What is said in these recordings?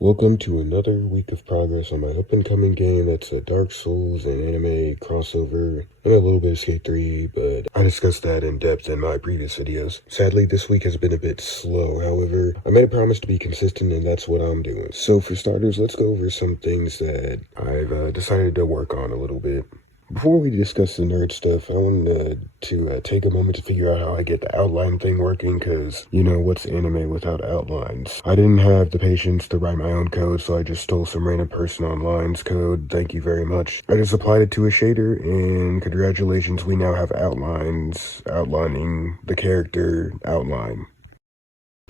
Welcome to another week of progress on my up-and-coming game that's a Dark Souls and anime crossover, and a little bit of Skate 3, but I discussed that in depth in my previous videos. Sadly, this week has been a bit slow, however, I made a promise to be consistent and that's what I'm doing. So for starters, let's go over some things that I've decided to work on a little bit. Before we discuss the nerd stuff, I wanted to take a moment to figure out how I get the outline thing working, because, what's anime without outlines? I didn't have the patience to write my own code, so I just stole some random person online's code. Thank you very much. I just applied it to a shader, and congratulations, we now have outlines outlining the character outline.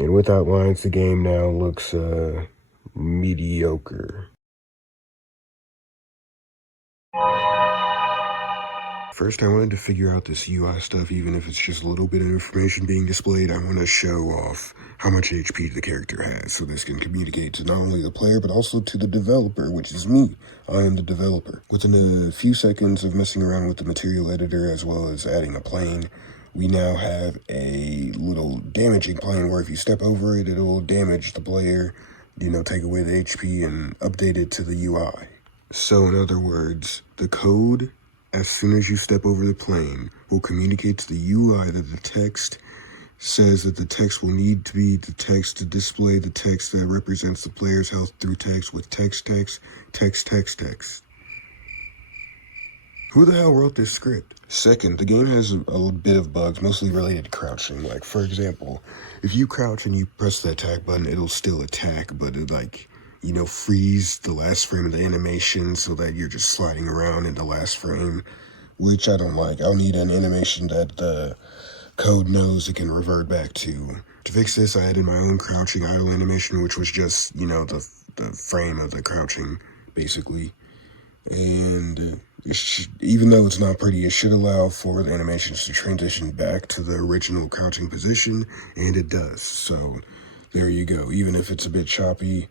And with outlines, the game now looks, mediocre. First, I wanted to figure out this UI stuff, even if it's just a little bit of information being displayed. I want to show off how much HP the character has, so this can communicate to not only the player, but also to the developer, which is me. I am the developer. Within a few seconds of messing around with the material editor, as well as adding a plane, we now have a little damaging plane where if you step over it, it'll damage the player, take away the HP and update it to the UI. So in other words, the code, as soon as you step over the plane, will communicate to the UI that the text says that the text will need to be the text to display the text that represents the player's health through text with text. Who the hell wrote this script? Second, the game has a bit of bugs, mostly related to crouching. Like, for example, if you crouch and you press the attack button, it'll still attack, but it, freeze the last frame of the animation so that you're just sliding around in the last frame, which I don't like. I'll need an animation that the code knows it can revert back to. To fix this, I added my own crouching idle animation, which was just, the frame of the crouching, basically. And even though it's not pretty, it should allow for the animations to transition back to the original crouching position, and it does. So there you go. Even if it's a bit choppy,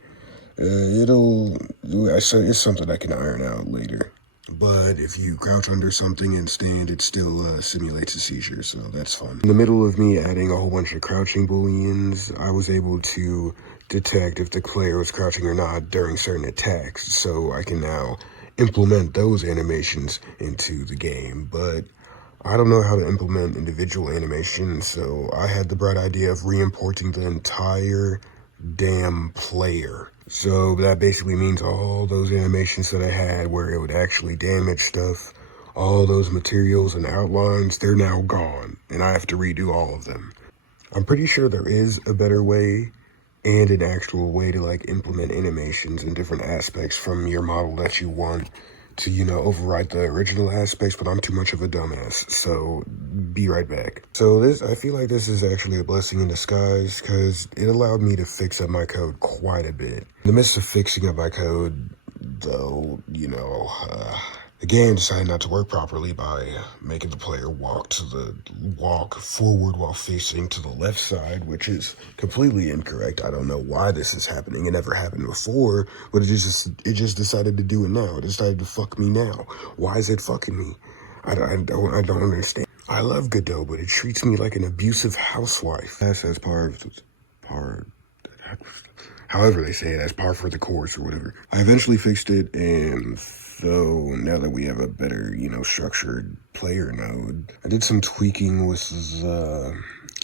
it's something I can iron out later. But if you crouch under something and stand, it still simulates a seizure, so that's fun. In the middle of me adding a whole bunch of crouching booleans, I was able to detect if the player was crouching or not during certain attacks, so I can now implement those animations into the game. But I don't know how to implement individual animations, so I had the bright idea of re-importing the entire damn player. So that basically means all those animations that I had where it would actually damage stuff, all those materials and outlines, they're now gone, and I have to redo all of them. I'm pretty sure there is a better way and an actual way to implement animations in different aspects from your model that you want to, overwrite the original aspects, but I'm too much of a dumbass, so be right back. So I feel like this is actually a blessing in disguise, because it allowed me to fix up my code quite a bit. In the midst of fixing up my code, though, the game decided not to work properly by making the player walk forward while facing to the left side, which is completely incorrect. I don't know why this is happening. It never happened before, but it just decided to do it now. It decided to fuck me now. Why is it fucking me? I don't understand. I love Godot, but it treats me like an abusive housewife. That's as however they say it, as par for the course or whatever. I eventually fixed it, and so now that we have a better, structured player node, I did some tweaking with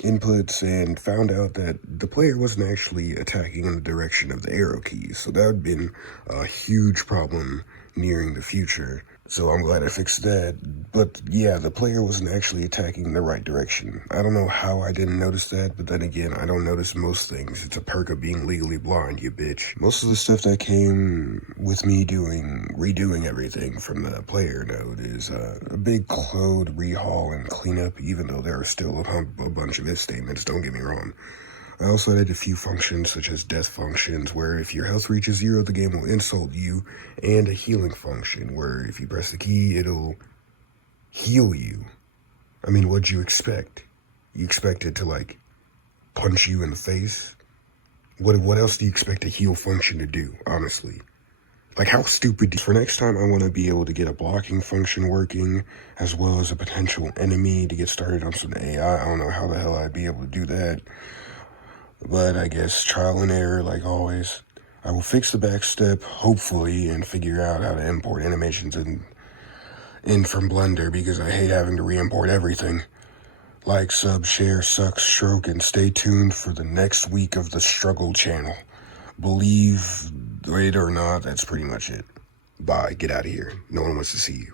inputs and found out that the player wasn't actually attacking in the direction of the arrow keys. So that would have been a huge problem nearing the future. So I'm glad I fixed that. But yeah, the player wasn't actually attacking in the right direction. I don't know how I didn't notice that, but then again, I don't notice most things. It's a perk of being legally blind, you bitch. Most of the stuff that came with me redoing everything from the player node is a big code rehaul and cleanup, even though there are still a bunch of if statements, don't get me wrong. I also added a few functions, such as death functions, where if your health reaches 0, the game will insult you, and a healing function, where if you press the key, it'll heal you. I mean, what'd you expect? You expect it to, punch you in the face? What else do you expect a heal function to do, honestly? How stupid? For next time, I want to be able to get a blocking function working, as well as a potential enemy to get started on some AI. I don't know how the hell I'd be able to do that. But I guess trial and error, like always. I will fix the back step, hopefully, and figure out how to import animations in from Blender, because I hate having to re-import everything. Like, sub, share, suck, stroke, and stay tuned for the next week of the Struggle channel. Believe it or not, that's pretty much it. Bye, get out of here. No one wants to see you.